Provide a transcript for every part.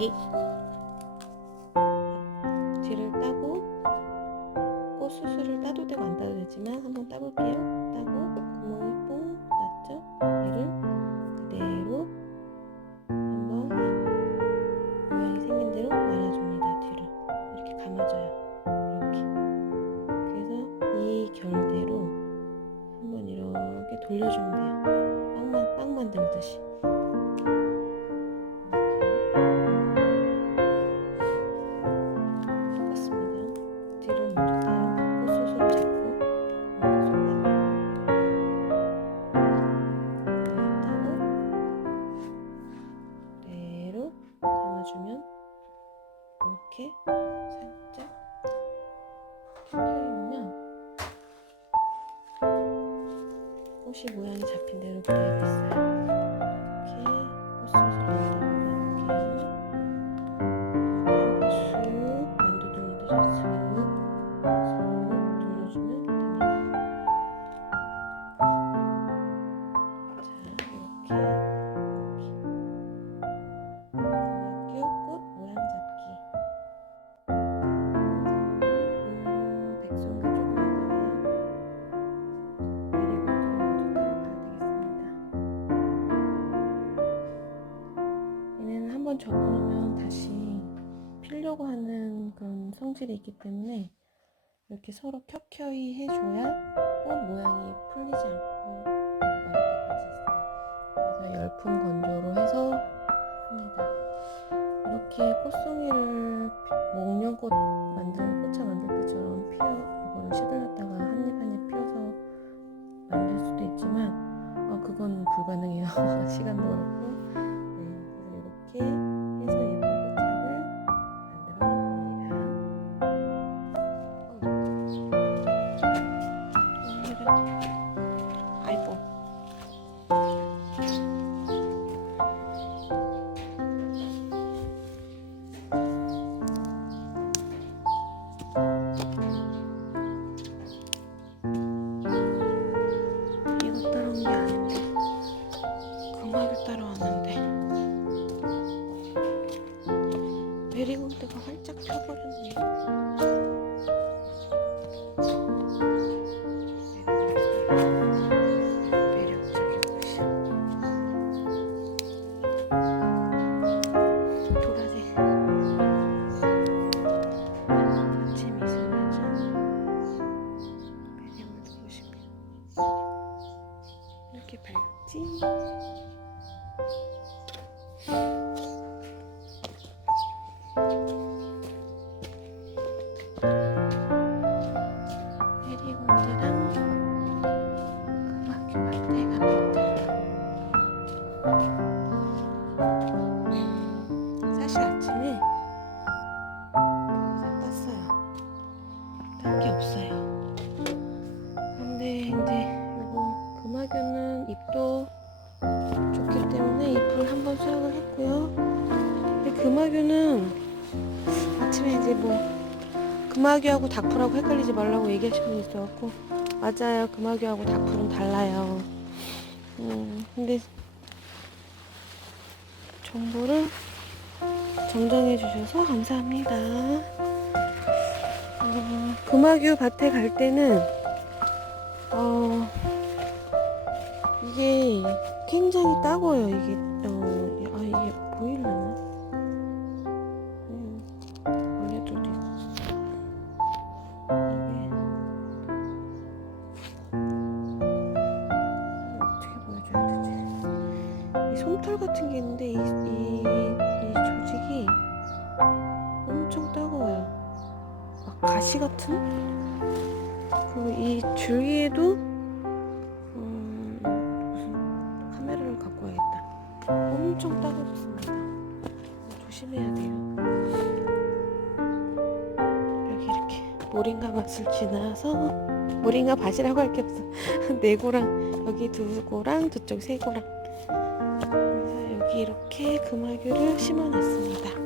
잡기. 뒤를 따고 꽃 수술을 따도 되고 안 따도 되지만 한번 따볼게요. 따고 구멍이 뽕 났죠? 얘를 성질이 있기 때문에 이렇게 서로 켜켜이 해줘야 꽃 모양이 풀리지 않고 마를 때까지 있어요. 그래서 열풍 건조로 해서 합니다. 이렇게 꽃송이를 피- 목련꽃 만들 꽃차 만들 때처럼 피어 이거를 시들렸다가 한입 한입 피워서 만들 수도 있지만 어, 그건 불가능해요. 시간도 그렇고 없어요. 근데 이제 요거 금화교는 잎도 좋기 때문에 잎을 한번 수확을 했고요. 근데 금화교는 아침에 이제 뭐 금화교하고 닭풀하고 헷갈리지 말라고 얘기하신 분이 있어갖고 맞아요. 금화교하고 닭풀은 달라요. 음, 근데 정보를 정정해 주셔서 감사합니다. 어, 금화교 밭에 갈 때는 어, 이게 굉장히 따고요. 이게 어, 아 이게 보이려나? 와야겠다. 엄청 따가웠습니다. 조심해야 돼요. 여기 이렇게 모링가 밭을 지나서 모링가 밭이라고 할 게 없어. 네 고랑 여기 두 고랑 저쪽 세 고랑. 그래서 여기 이렇게 금화교를 심어놨습니다.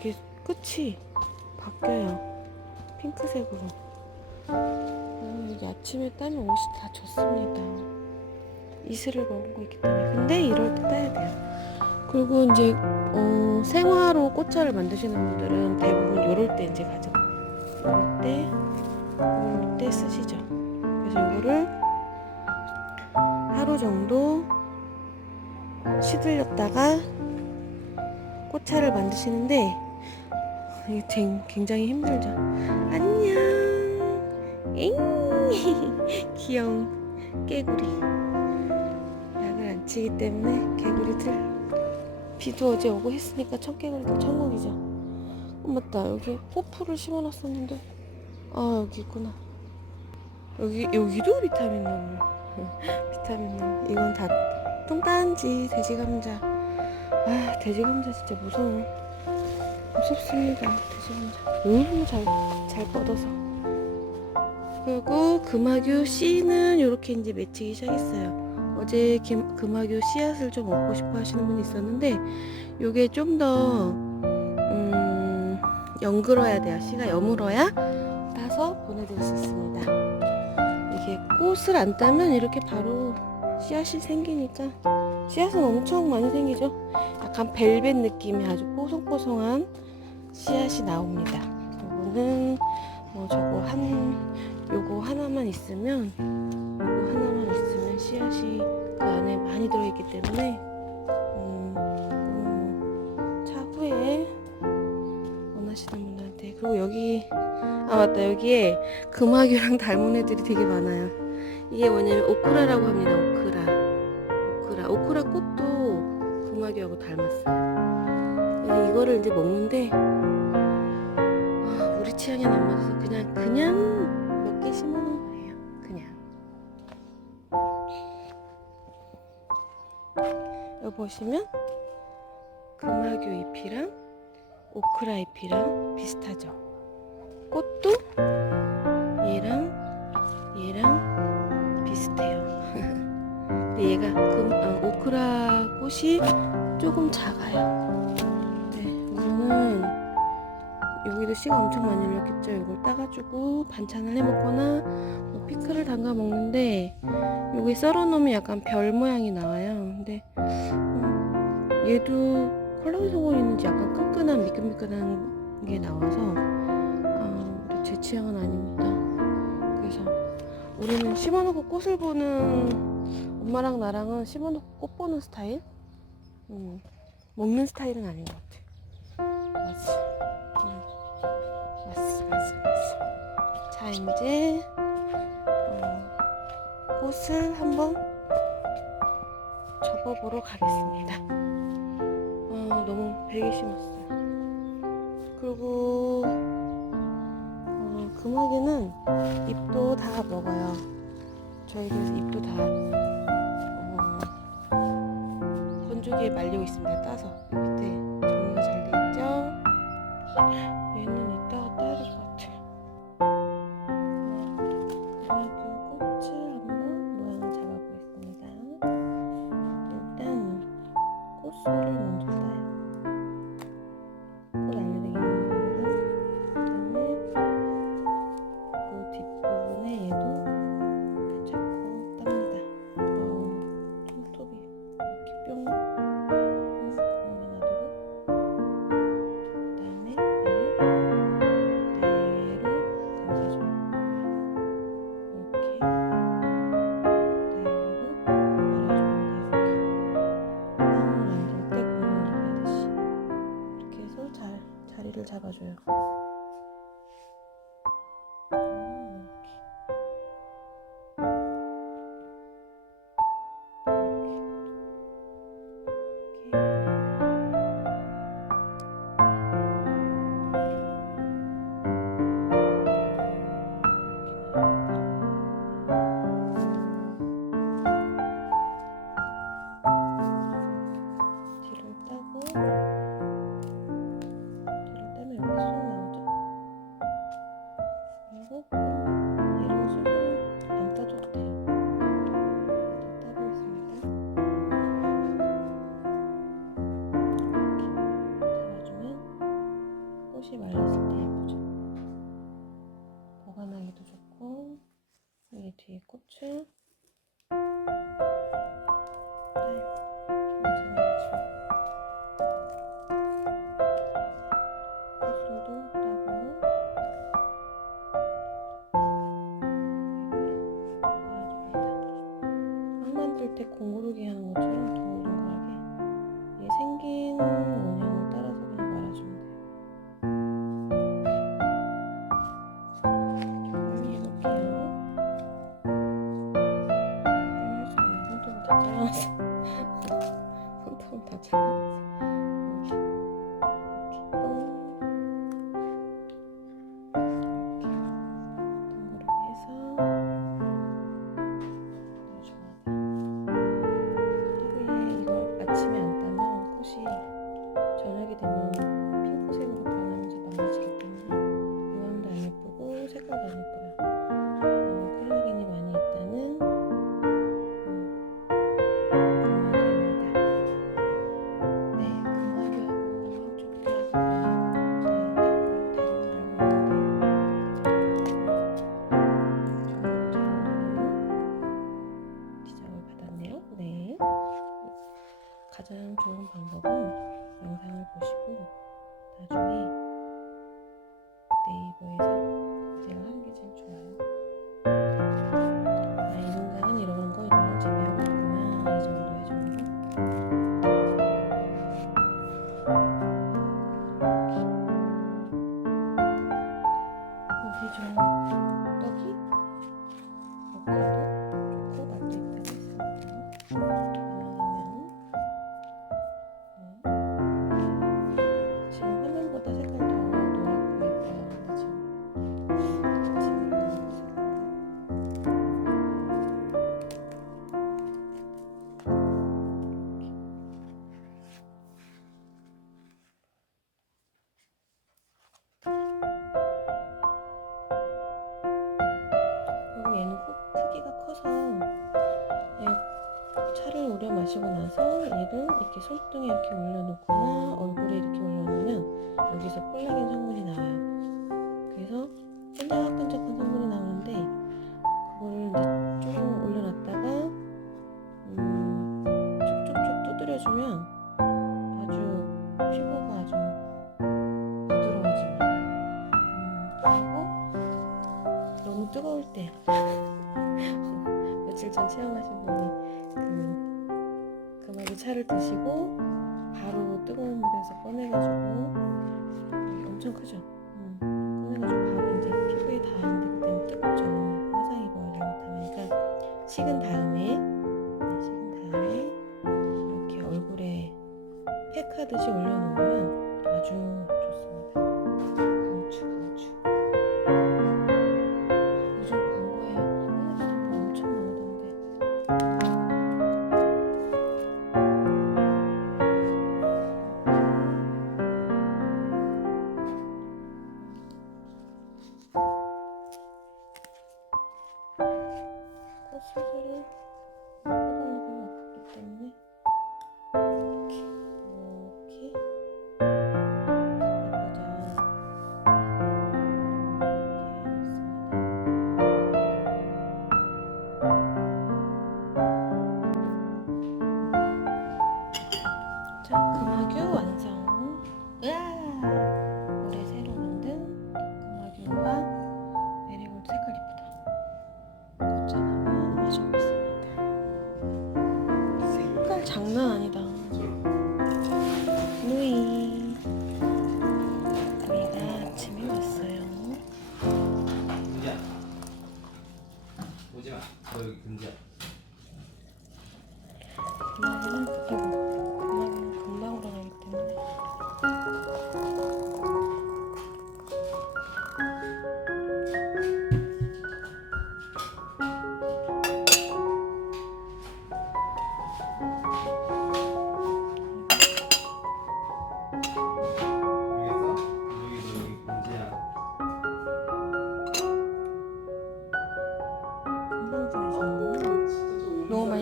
이렇게 끝이 바뀌어요. 핑크색으로. 아, 이게 아침에 따면 옷이 다 젖습니다. 이슬을 머금고 있기 때문에. 근데 이럴 때 따야 돼요. 그리고 이제 어, 생화로 꽃차를 만드시는 분들은 대부분 이럴 때 이제 가져. 이럴 때, 이럴 때 쓰시죠. 그래서 이거를 하루 정도 시들렸다가 꽃차를 만드시는데 이게 쟁- 굉장히 힘들죠. 안녕. 잉. 귀여운 깨구리. 약을 안 치기 때문에 개구리들 비도 어제 오고 했으니까 청개구리들 천국이죠. 어, 맞다. 여기 호프를 심어놨었는데 아 여기 있구나. 여기 여기도 비타민 물. 비타민 물. 이건 다 똥단지 돼지 감자. 아 돼지 감자 진짜 무서워. 돼지 감자. 너무 잘 잘 뻗어서. 그리고 금화교 씨는 이렇게 이제 맺히기 시작했어요. 어제 김, 금화교 씨앗을 좀 얻고 싶어 하시는 분이 있었는데 요게 좀 더 음, 연그러야 돼요. 씨가 여물어야 따서 보내드릴 수 있습니다. 이게 꽃을 안 따면 이렇게 바로 씨앗이 생기니까 씨앗은 엄청 많이 생기죠. 약간 벨벳 느낌의 아주 뽀송뽀송한 씨앗이 나옵니다. 요거는 뭐 저거 한 요거 하나만 있으면 요거 하나만 있으면 씨앗이 그 안에 많이 들어있기 때문에 음, 음, 차후에 원하시는 분들한테 그리고 여기 아 맞다. 여기에 금화교랑 닮은 애들이 되게 많아요. 이게 뭐냐면 오크라라고 합니다. 오크라. 오크라. 오크라 꽃도 금화교하고 닮았어요 그래서 이거를 이제 먹는데 아, 우리 취향에 안 맞아서 그냥 그냥 몇 개 심어놓은 거예요 그냥 여기 보시면 금화교 잎이랑 오크라 잎이랑 비슷하죠. 꽃도 얘랑 얘랑 비슷해요. 근데 얘가 금, 아, 오크라 꽃이 조금 작아요. 네, 우선은 여기도 씨가 엄청 많이 열렸겠죠. 이걸 따가지고 반찬을 해 먹거나 뭐 피클을 담가 먹는데 여기 썰어 놓으면 약간 별 모양이 나와요. 근데 음, 얘도 콜라겐 성분이 있는지 약간 끈끈한 미끈미끈한 게 나와서 아, 제 취향은 아닙니다. 그래서 우리는 심어놓고 꽃을 보는 엄마랑 나랑은 심어놓고 꽃 보는 스타일. 음, 먹는 스타일은 아닌 것 같아. 맞지. 음, 맞어, 맞어, 맞어. 자 이제 어, 꽃을 한번 접어보러 가겠습니다. 아, 너무 베개 심었어요. 그리고 어, 금화기는 잎도 다 먹어요. 저희 그래서 잎도 다 어, 건조기에 말리고 있습니다. 따서 Thank you. 자 하는 것처럼 동글동글하게 생긴 하게 되면 হয়ে 마시고 나서 얘를 이렇게 손등에 이렇게 올려놓거나 얼굴에 이렇게 올려놓으면 여기서 콜라겐 성분이 나와요. 하듯이 올려놓으면 아주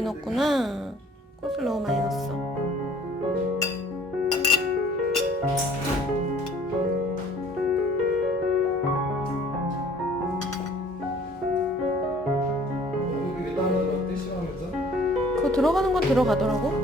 많이 넣었구나. 꽃을 너무 많이 넣었어. 그거 들어가는 건 들어가더라고.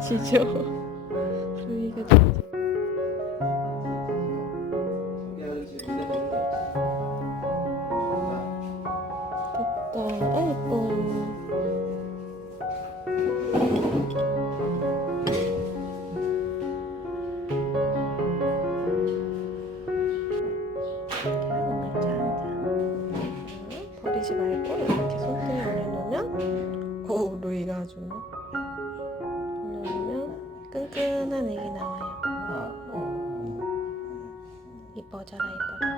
气球，出一个。 예뻐져라 예뻐.